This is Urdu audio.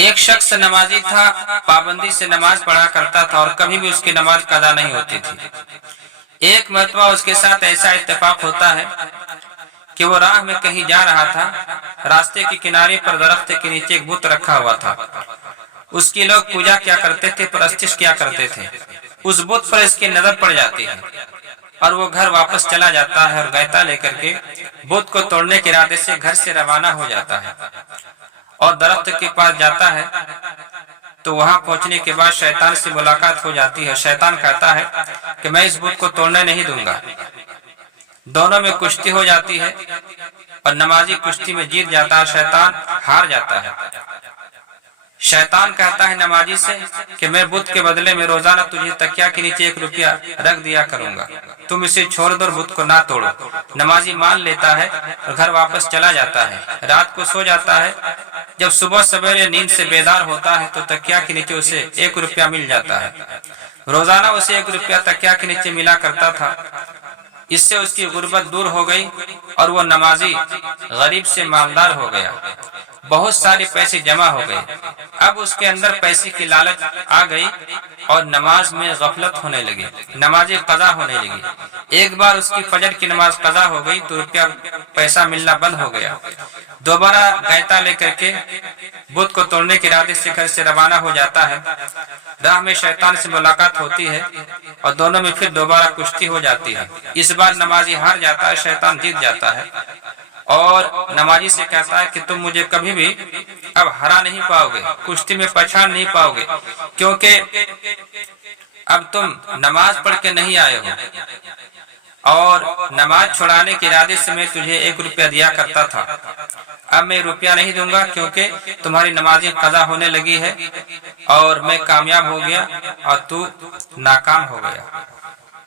ایک شخص نمازی تھا، پابندی سے نماز پڑھا کرتا تھا اور کبھی بھی اس کی نماز قضا نہیں ہوتی تھی۔ ایک مرتبہ اس کے ساتھ ایسا اتفاق ہوتا ہے کہ وہ راہ میں کہیں جا رہا تھا، راستے کے کنارے پر درخت کے نیچے ایک بت رکھا ہوا تھا۔ اس کی لوگ پوجا کیا کرتے تھے، پرستش کیا کرتے تھے۔ اس بت پر اس کی نظر پڑ جاتی ہے اور وہ گھر واپس چلا جاتا ہے اور گیتا لے کر کے بت کو توڑنے کے ارادے سے گھر سے روانہ ہو جاتا ہے اور درخت کے پاس جاتا ہے تو وہاں پہنچنے کے بعد شیطان سے ملاقات ہو جاتی ہے۔ شیطان کہتا ہے کہ میں اس بت کو توڑنے نہیں دوں گا۔ دونوں میں کشتی ہو جاتی ہے اور نمازی کشتی میں جیت جاتا ہے، شیطان ہار جاتا ہے۔ شیطان کہتا ہے نمازی سے کہ میں بت کے بدلے میں روزانہ تجھے تکیا کے نیچے 1 روپیہ رکھ دیا کروں گا، تم اسے چھوڑ دو اور بت کو نہ توڑو۔ نمازی مان لیتا ہے اور گھر واپس چلا جاتا ہے، رات کو سو جاتا ہے۔ جب صبح سویرے نیند سے بیدار ہوتا ہے تو تکیا کے نیچے اسے 1 روپیہ مل جاتا ہے۔ روزانہ اسے 1 روپیہ تکیا کے نیچے ملا کرتا تھا۔ اس سے اس کی غربت دور ہو گئی اور وہ نمازی غریب سے مالدار ہو گیا، بہت سارے پیسے جمع ہو گئے۔ اب اس کے اندر پیسے کی لالچ آ گئی اور نماز میں غفلت ہونے لگی، نمازیں قضا ہونے لگی۔ ایک بار اس کی فجر کی نماز قضا ہو گئی تو روپیہ پیسہ ملنا بند ہو گیا۔ دوبارہ گیتا لے کر کے بت کو توڑنے کے ارادے سے گھر سے روانہ ہو جاتا ہے۔ راہ میں شیطان سے ملاقات ہوتی ہے اور دونوں میں پھر دوبارہ کشتی ہو جاتی ہے۔ اس بار نمازی ہار جاتا ہے، شیطان جیت جاتا ہے اور نمازی سے کہتا ہے کہ تم مجھے کبھی بھی اب ہرا نہیں پاؤ گے، کشتی میں پہچان نہیں پاؤ گے، کیونکہ اب تم نماز پڑھ کے نہیں آئے ہو اور نماز چھڑانے کے ارادے سے میں تجھے 1 روپیہ دیا کرتا تھا۔ اب میں روپیہ نہیں دوں گا کیونکہ تمہاری نمازیں قضا ہونے لگی ہے اور میں کامیاب ہو گیا اور تو ناکام ہو گیا۔